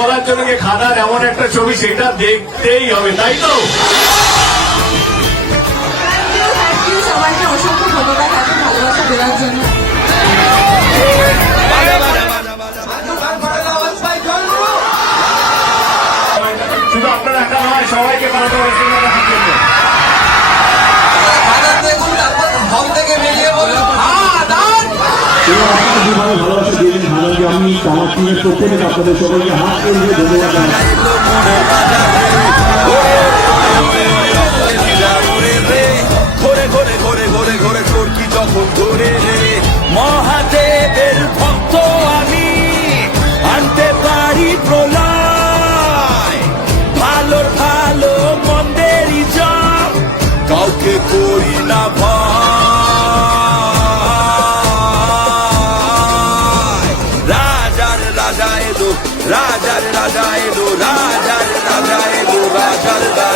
বলার জন্য খাদার এমন একটা ছবি, সেটা দেখতেই হবে, তাই তো? সবাইকে অসংখ্য ধন্যবাদ এত ভালোবাসা দেওয়ার জন্য। শুধু আপনারা একটা নয়, সবাইকে ভালোবাসার জন্য। ভালোবাসা দিয়েছেন হাজারকে আমি আমার টিমের পক্ষ থেকে আপনাদের সবাইকে হাত করে দিয়ে ধন্যবাদ জানাই। মহাদেবের ভক্ত আমি, আনতে পারি প্রলয়, ভালো ভালো মন্দেরই জব, কাউকে করি না ভয়। রাজার রাজা এলো, রাজার রাজা এলো, রাজার রাজা এলো, রাজার রাজা।